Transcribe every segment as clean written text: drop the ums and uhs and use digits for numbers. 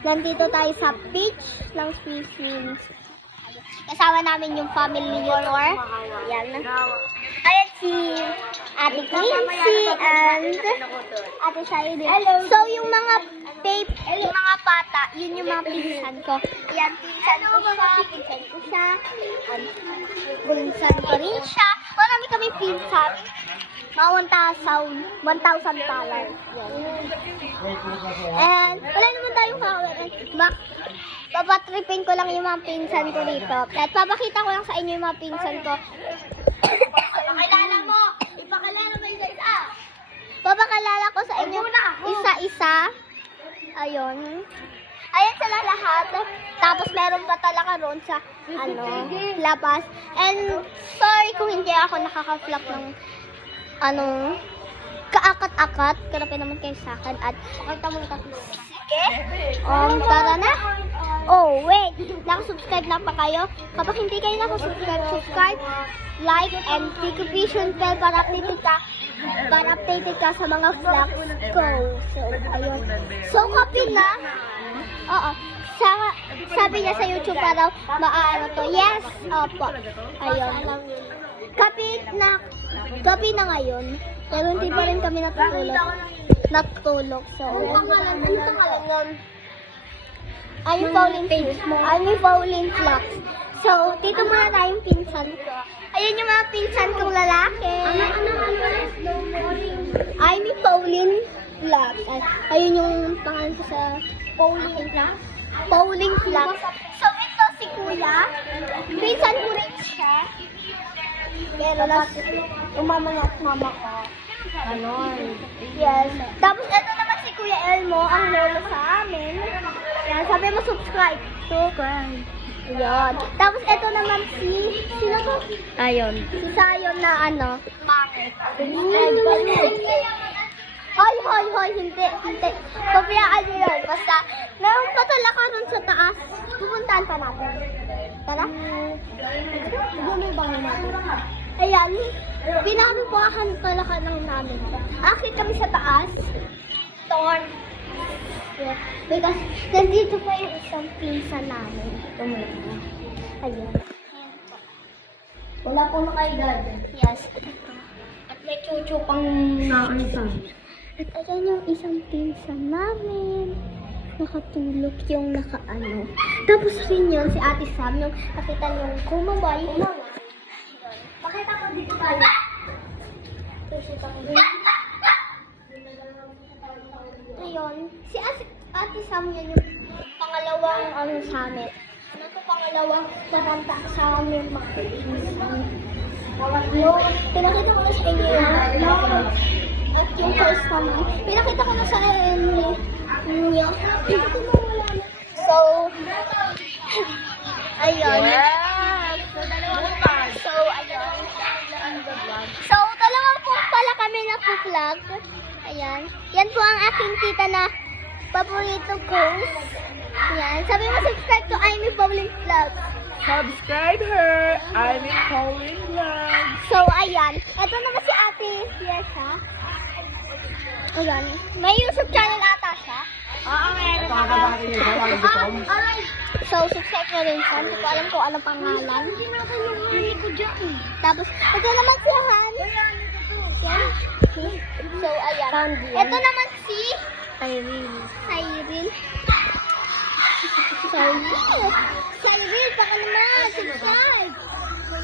Nandito tayo sa beach ng Philippines. Kasama namin yung family Leonor. Ayan. Ayan si Ate Quincy and Ate Shirley. So yung mga bata, yun yung mga pinsan ko. Ayan, pinsan ko siya. Pinsan ko rin siya. Marami kami pinsan. Mga 1,000 dollars. And wala naman tayong kawalan. Papatripin ko lang yung mga pinsan ko dito. At papakita ko lang sa inyo yung mga pinsan ko. Ipakilala mo! Ipakilala mo isa-isa! Papakalala ko sa inyo isa-isa. Ayun. Ayan sila lahat. Tapos meron pa talaga ron sa labas. And sorry kung hindi ako nakaka-vlog ng kaakat-akat. Karapin naman kayo sa akin. At pakita mo yung sige. Tara na. Oh, wait. Nakasubscribe na pa kayo? Kapag hindi kayo nakasubscribe, like, and notification bell para updated ka sa mga vlogs ko. So, ayun. So, copy na. Oo. Sabi niya sa YouTube para maano to. Yes. Opo. Ayun. Copy na ngayon. Pero hindi pa rin kami natutulog. So, ano I'm Pauline Vlogs. So, dito muna tayong pinsan ko. Ayun yung mga pinsan kong lalaki. I'm Pauline Vlogs. Ayun yung pangalan ko sa Pauline Vlogs. So, ito si Kuya. Pinsan ko rin siya. Pero umama at mama ko. Yes. Tapos ito naman si Kuya Elmo, ang lolo sa amin. Yan, sabi mo subscribe. Yan. Tapos ito naman sino to? Ayon. Si Sayon na pangit. Hoy, hindi. Kopyaan nyo yun. Basta, meron pa talaga nun sa taas. Pupuntahan pa natin. Tara? Gumibang natin. Ayan. Pinakupahan talaga ng namin. Akit kami sa taas. Torn. Yeah. Because, nandito pa yung isang pinsan namin. Ayan. Wala po na kayo dad. Yes. At may chuchu pang nakaisang. At ayan yung isang pinsan namin. Nakatulog yung nakaano. Tapos rin yun, si Ate Sam, yung nakita yung kumabay. Pakita ko dito tayo. Ayun, si Ate Sam yun yung pangalawang sa amin. Ano to pangalawang matanda sa amin mga pinsan. Pinakita ko na sa inyo at yung first time, pinakita ko na sa inyo. So, ayun. So, ayun. So, dalawa po pala kami nag-vlog. Ayan. Yan po ang aking tita na paborito ko. Ayan. Sabi mo, subscribe to Amy Pauline Vlog. Subscribe her! I'm in Pauline Vlog. So, ayan. Ito naman si Ate Fiesa. Ayan. May YouTube channel ata siya. Alright. So, subscribe na rin siya. Hindi ko alam kung anong pangalan. Tapos, ito naman si Han. Yan. So, ayan. Ito naman si Cyril. Cyril, baka naman. Subscribe.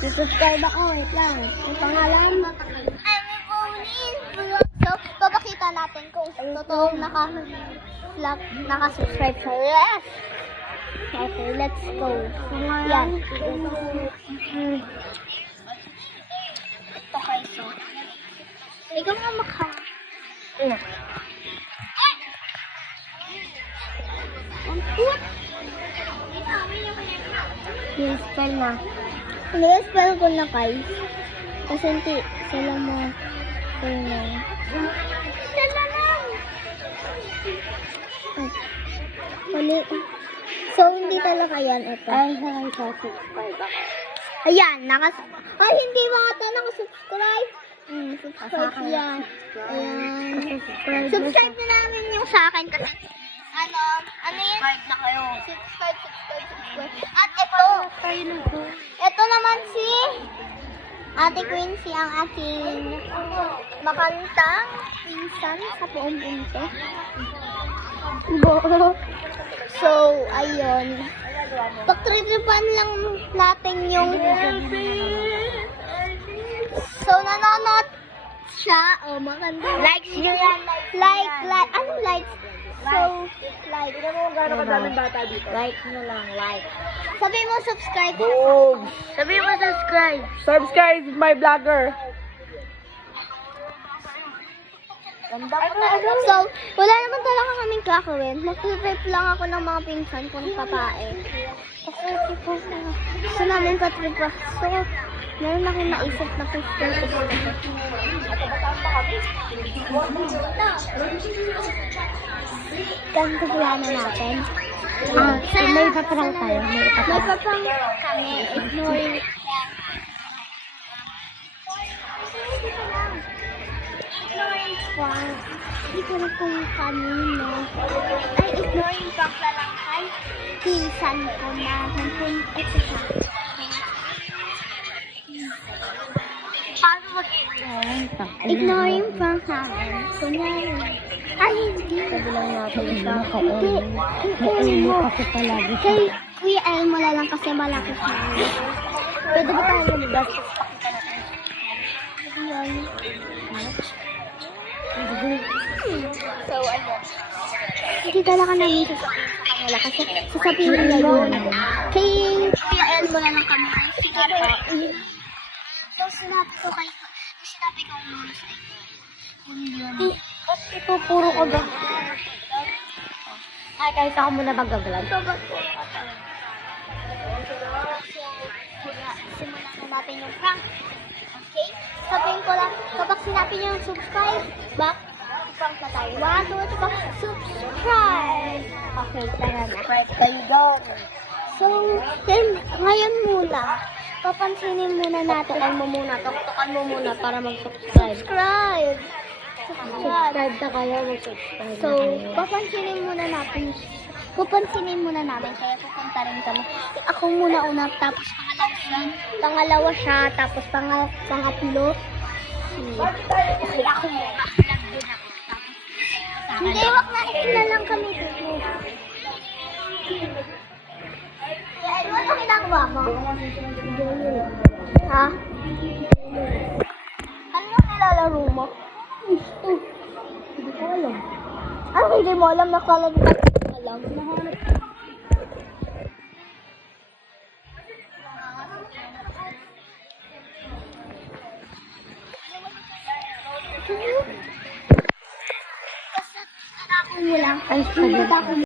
Subscribe ako. Wait lang. Ang pangalan? I'm Pauline Vlog. So, papakita natin kung totoong naka-subscribe siya. Yes! Okay, let's go. Yan. Okay, so. Ikaw nga maka. Yung spell na. Spell ko na guys. Kasi hindi sila mo. Sila lang. Uli. So, hindi talaga yan. Ito. Ay, subscribe ako. Ayan, ay, hindi mga ito nakasubscribe. Subscribe yan. Ayan. Subscribe na namin yung sa akin kasi Ano yun? Subscribe na kayo. Subscribe. At ito naman si Ate Quincy, ang aking makantang pinsan sa buong mundo. So, ayun. Pagtritripan lang natin yung... So, nanonood siya. Oh, maganda. Likes nyo yan. Like. Anong likes? So, like. Tignan mo kung gaano kadaming bata dito. Like mo lang, like. Sabi mo subscribe. Boom! Sabi mo subscribe. Subscribe my vlogger. So, wala naman talaga kaming kakawin. Mag-trip lang ako ng mga pinsan ko ng babae. Gusto namin pa-trip pa. So, meron akong naisip na pistol. Ganito plano natin. May paparang tayo. May papang kami. Ignoring prank. Hindi ko na kung kanino. Ay, ignoring prank na lang kay pinsan ko na nagpunta sa Paano mag-ignore? ignoring prank namin. Kunyari. Ay, hindi. Sabi lang natin sa Hindi. Elmo. Kay Kuya Elmo na lang kasi malaki siya. Pwede ba tayo lumabas? Ayun. So, ayun. Hindi talaga namin sasabihin sa kanila kasi sasabihin niya yun. Kay Kuya Elmo na lang kami. Siguro, yung sinabi ko muna sa inyo. Yun. Ba't ito puro ka ba? Ay, kahit ako muna mag-vlog. So, ba't po simulan na natin yung prank. Okay? Sabihin ko lang, kapag sinabi niyo yung subscribe, back, prank na tayo. 1, 2, 3, subscribe! Okay, tara na. Subscribe kayo daw. So, then, ngayon muna, papansinin muna natin. Tuktukan mo muna para mag-subscribe. Subscribe! Subscribe na kayo, mag-subscribe So, na kayo. papansinin muna namin, kaya pupunta rin kami. Ako muna una, tapos pangalawa siya, tapos pangatlo. Okay, ako muna. Hindi, wag na, na lang kami dito. Ano ginagawa mo? Ha? Ano nilalaro mo? Hindi ko alam. Ano hindi mo alam? Nakalagay ko alam. Kasi ako mo lang. Ay, sabi. Ako mo